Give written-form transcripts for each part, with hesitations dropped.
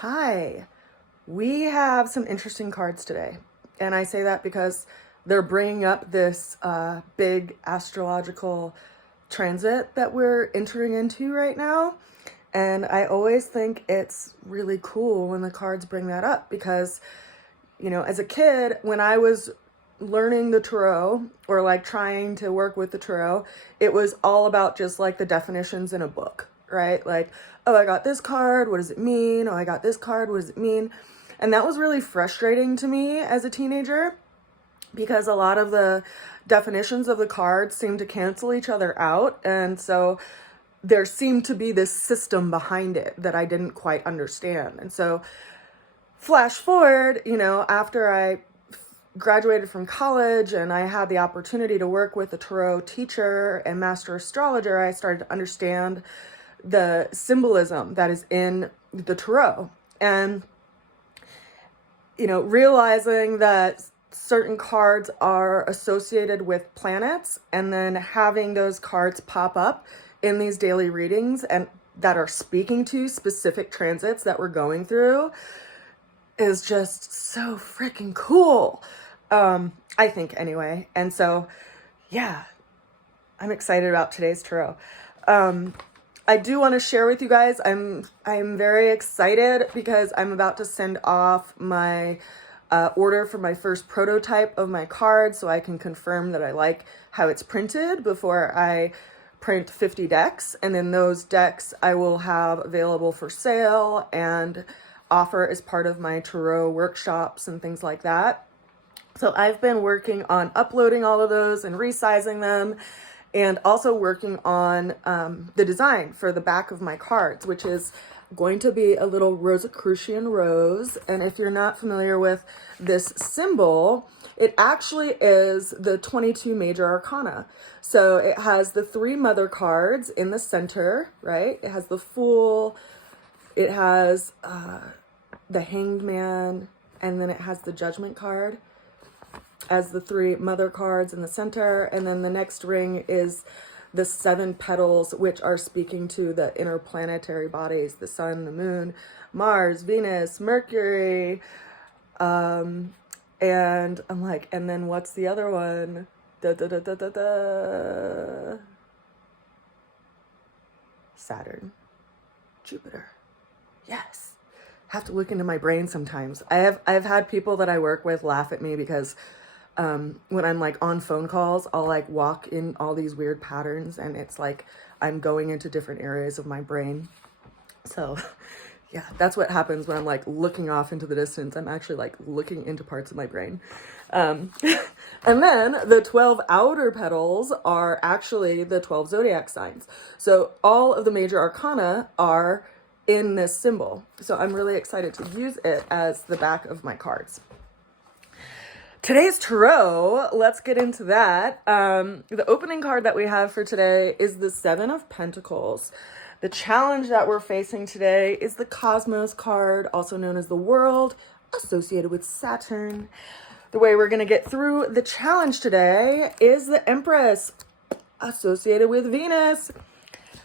Hi, we have some interesting cards today. And I say that because they're bringing up this big astrological transit that we're entering into right now. And I always think it's really cool when the cards bring that up because, you know, as a kid, when I was learning the tarot or like trying to work with the tarot, it was all about just like the definitions in a book, right? Like, oh, I got this card, what does it mean? Oh, I got this card, what does it mean? And that was really frustrating to me as a teenager because a lot of the definitions of the cards seemed to cancel each other out. And so there seemed to be this system behind it that I didn't quite understand. And so flash forward, you know, after I graduated from college and I had the opportunity to work with a tarot teacher and master astrologer, I started to understand the symbolism that is in the tarot. And, you know, realizing that certain cards are associated with planets and then having those cards pop up in these daily readings and that are speaking to specific transits that we're going through is just so freaking cool. I think anyway. And so, yeah, I'm excited about today's tarot. I do want to share with you guys, I'm very excited because I'm about to send off my order for my first prototype of my card so I can confirm that I like how it's printed before I print 50 decks. And then those decks I will have available for sale and offer as part of my tarot workshops and things like that. So I've been working on uploading all of those and resizing them and also working on the design for the back of my cards, which is going to be a little Rosicrucian rose. And if you're not familiar with this symbol, it actually is the 22 major arcana. So it has the 3 mother cards in the center, right? It has the Fool, it has the Hanged Man, and then it has the Judgment card as the 3 mother cards in the center. And then the next ring is the 7 petals, which are speaking to the interplanetary bodies, the sun, the moon, Mars, Venus, Mercury. And I'm like, and then what's the other one? Saturn, Jupiter. Yes. Have to look into my brain sometimes. I've had people that I work with laugh at me because when I'm like on phone calls, I'll like walk in all these weird patterns and it's like I'm going into different areas of my brain. So yeah, that's what happens when I'm like looking off into the distance. I'm actually like looking into parts of my brain. And then the 12 outer petals are actually the 12 zodiac signs. So all of the major arcana are in this symbol. So I'm really excited to use it as the back of my cards. Today's tarot, let's get into that. The opening card that we have for today is the Seven of Pentacles. The challenge that we're facing today is the Cosmos card, also known as the World, associated with Saturn. The way we're going to get through the challenge today is the Empress, associated with Venus.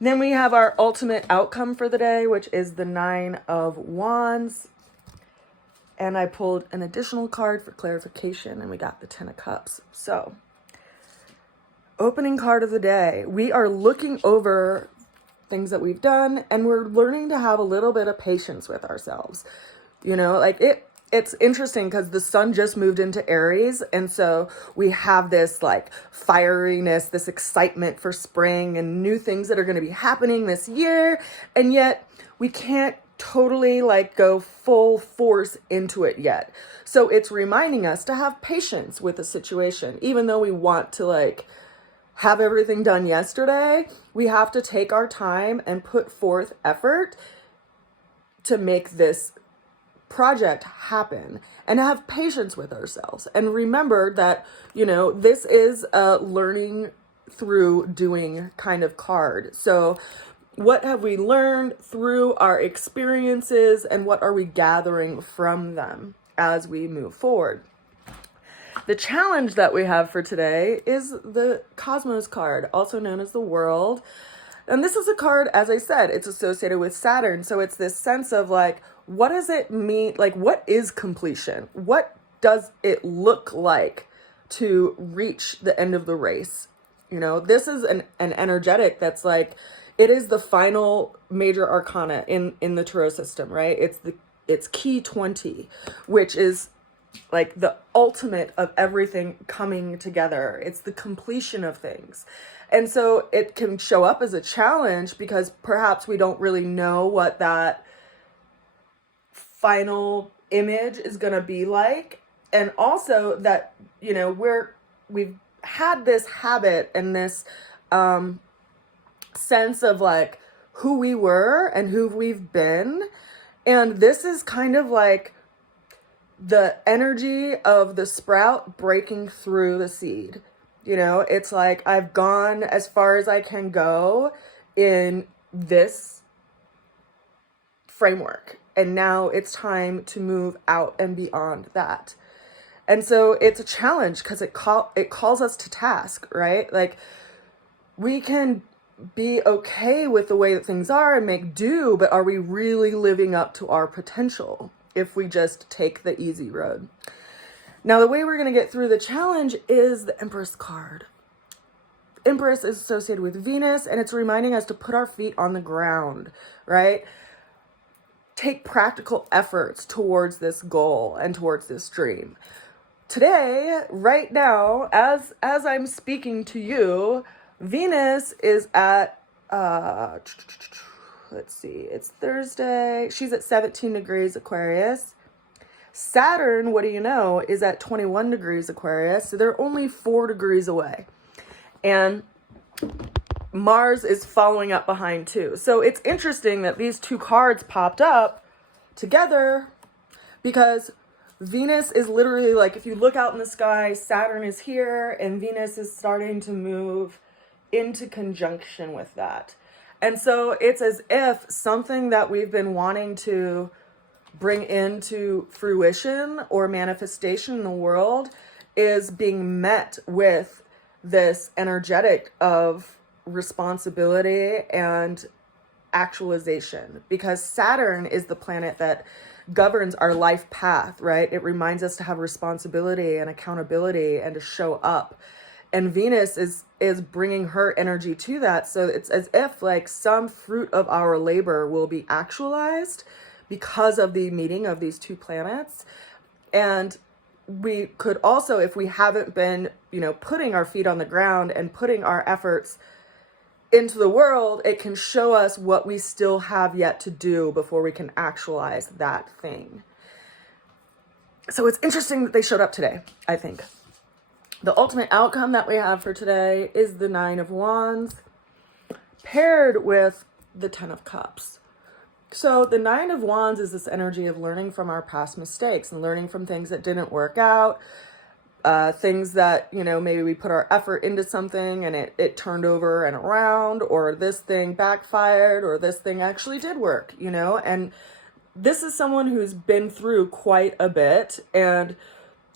Then we have our ultimate outcome for the day, which is the 9 of Wands. And I pulled an additional card for clarification, and we got the 10 of Cups. So, opening card of the day. We are looking over things that we've done, and we're learning to have a little bit of patience with ourselves. You know, like it's interesting because the sun just moved into Aries. And so we have this like fieriness, this excitement for spring and new things that are going to be happening this year. And yet we can't totally like go full force into it yet. So it's reminding us to have patience with the situation. Even though we want to like have everything done yesterday, we have to take our time and put forth effort to make this project happen and have patience with ourselves. And remember that, you know, this is a learning through doing kind of card. So what have we learned through our experiences and what are we gathering from them as we move forward? The challenge that we have for today is the Cosmos card, also known as the World. And this is a card, as I said, it's associated with Saturn. So it's this sense of like, what does it mean? Like, what is completion? What does it look like to reach the end of the race? You know, this is an energetic that's like, it is the final major arcana in the tarot system, right? It's key 20, which is like the ultimate of everything coming together. It's the completion of things. And so it can show up as a challenge because perhaps we don't really know what that final image is going to be like. And also that, you know, we've had this habit and this sense of like who we were and who we've been. And this is kind of like the energy of the sprout breaking through the seed. You know, it's like I've gone as far as I can go in this framework. And now it's time to move out and beyond that. And so it's a challenge because it calls us to task, right? Like we can be okay with the way that things are and make do, but are we really living up to our potential if we just take the easy road? Now, the way we're going to get through the challenge is the Empress card. Empress is associated with Venus, and it's reminding us to put our feet on the ground, right? Take practical efforts towards this goal and towards this dream. Today, right now, as I'm speaking to you, Venus is at, let's see, it's Thursday. She's at 17 degrees Aquarius. Saturn, what do you know, is at 21 degrees Aquarius. So they're only 4 degrees away. And Mars is following up behind too. So it's interesting that these two cards popped up together because Venus is literally like, if you look out in the sky, Saturn is here and Venus is starting to move into conjunction with that. And so it's as if something that we've been wanting to bring into fruition or manifestation in the world is being met with this energetic of responsibility and actualization, because Saturn is the planet that governs our life path, right? It reminds us to have responsibility and accountability and to show up. And Venus is bringing her energy to that. So it's as if like some fruit of our labor will be actualized because of the meeting of these two planets. And we could also, if we haven't been, you know, putting our feet on the ground and putting our efforts into the world, it can show us what we still have yet to do before we can actualize that thing. So it's interesting that they showed up today, I think. The ultimate outcome that we have for today is the 9 of Wands paired with the 10 of Cups. So the 9 of Wands is this energy of learning from our past mistakes and learning from things that didn't work out, things that, you know, maybe we put our effort into something and it turned over and around, or this thing backfired, or this thing actually did work, you know. And this is someone who's been through quite a bit, and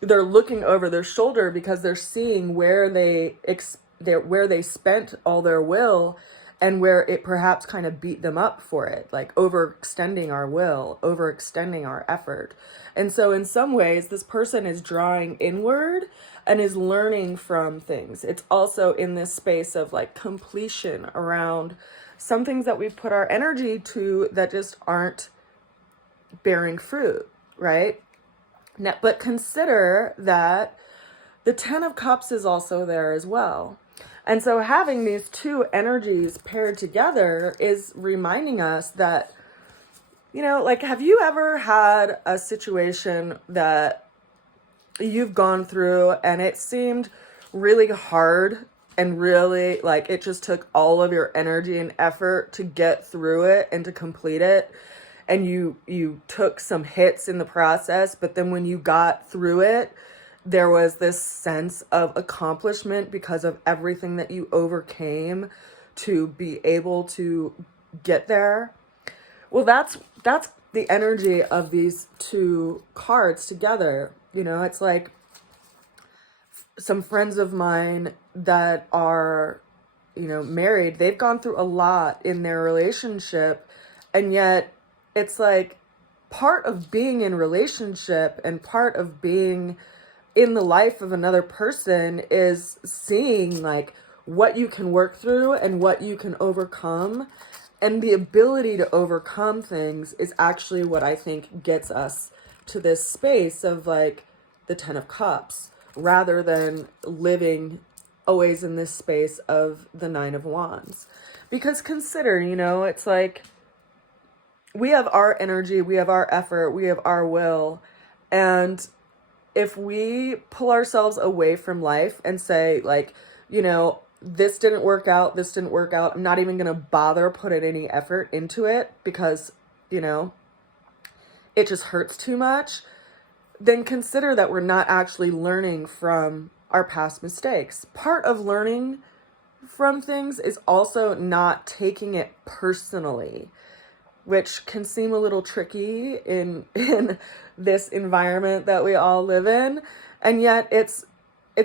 they're looking over their shoulder because they're seeing where they spent all their will and where it perhaps kind of beat them up for it, like overextending our will, overextending our effort. And so in some ways, this person is drawing inward and is learning from things. It's also in this space of like completion around some things that we've put our energy to that just aren't bearing fruit, right? Now, but consider that the 10 of Cups is also there as well. And so having these two energies paired together is reminding us that, you know, like, have you ever had a situation that you've gone through and it seemed really hard and really like it just took all of your energy and effort to get through it and to complete it? And you took some hits in the process, but then when you got through it, there was this sense of accomplishment because of everything that you overcame to be able to get there. Well, that's the energy of these two cards together. You know, it's like some friends of mine that are, you know, married, they've gone through a lot in their relationship, and yet it's like part of being in relationship and part of being in the life of another person is seeing like what you can work through and what you can overcome. And the ability to overcome things is actually what I think gets us to this space of like the 10 of Cups, rather than living always in this space of the 9 of Wands. Because consider, you know, it's like we have our energy, we have our effort, we have our will. And if we pull ourselves away from life and say like, you know, this didn't work out, I'm not even going to bother putting any effort into it because, you know, it just hurts too much, then consider that we're not actually learning from our past mistakes. Part of learning from things is also not taking it personally, which can seem a little tricky in this environment that we all live in. And yet it's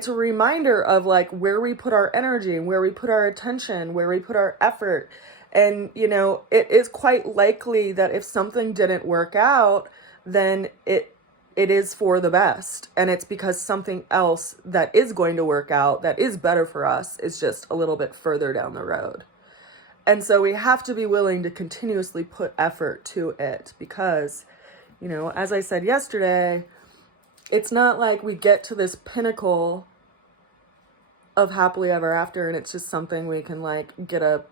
a reminder of like where we put our energy and where we put our attention, where we put our effort. And, you know, it is quite likely that if something didn't work out, then it is for the best. And it's because something else that is going to work out, that is better for us, is just a little bit further down the road. And so we have to be willing to continuously put effort to it because, you know, as I said yesterday, it's not like we get to this pinnacle of happily ever after and it's just something we can like get a,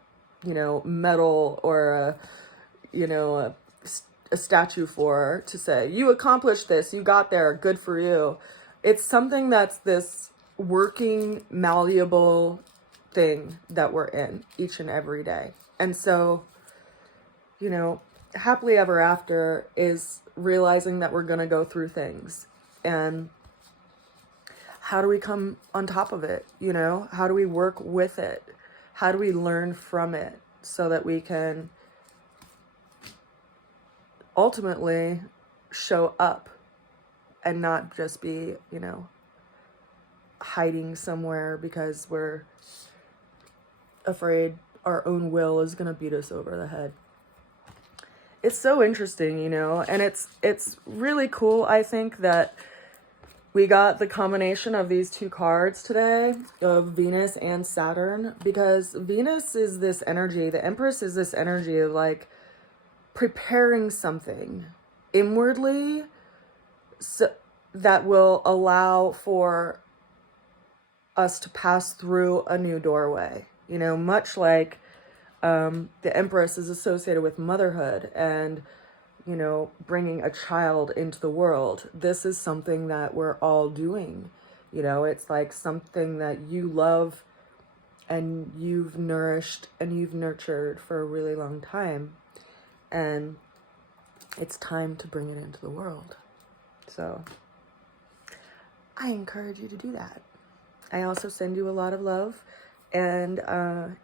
you know, medal or a, you know, a statue for, to say, you accomplished this, you got there, good for you. It's something that's this working, malleable thing that we're in each and every day. And so, you know, happily ever after is realizing that we're going to go through things. And how do we come on top of it? You know, how do we work with it? How do we learn from it so that we can ultimately show up and not just be, you know, hiding somewhere because we're afraid our own will is going to beat us over the head. It's so interesting, you know, and it's really cool, I think, that we got the combination of these two cards today of Venus and Saturn, because Venus is this energy, the Empress is this energy of like preparing something inwardly so that will allow for us to pass through a new doorway. You know, much like the Empress is associated with motherhood and, you know, bringing a child into the world. This is something that we're all doing. You know, it's like something that you love and you've nourished and you've nurtured for a really long time. And it's time to bring it into the world. So I encourage you to do that. I also send you a lot of love. And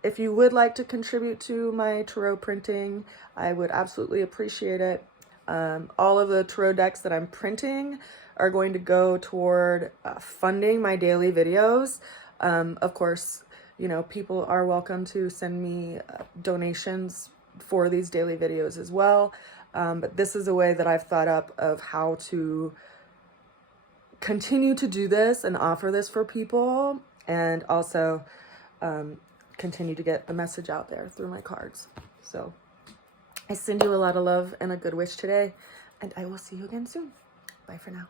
if you would like to contribute to my tarot printing, I would absolutely appreciate it. All of the tarot decks that I'm printing are going to go toward funding my daily videos. Of course, you know, people are welcome to send me donations for these daily videos as well. But this is a way that I've thought up of how to continue to do this and offer this for people, and also continue to get the message out there through my cards. So I send you a lot of love and a good wish today, and I will see you again soon. Bye for now.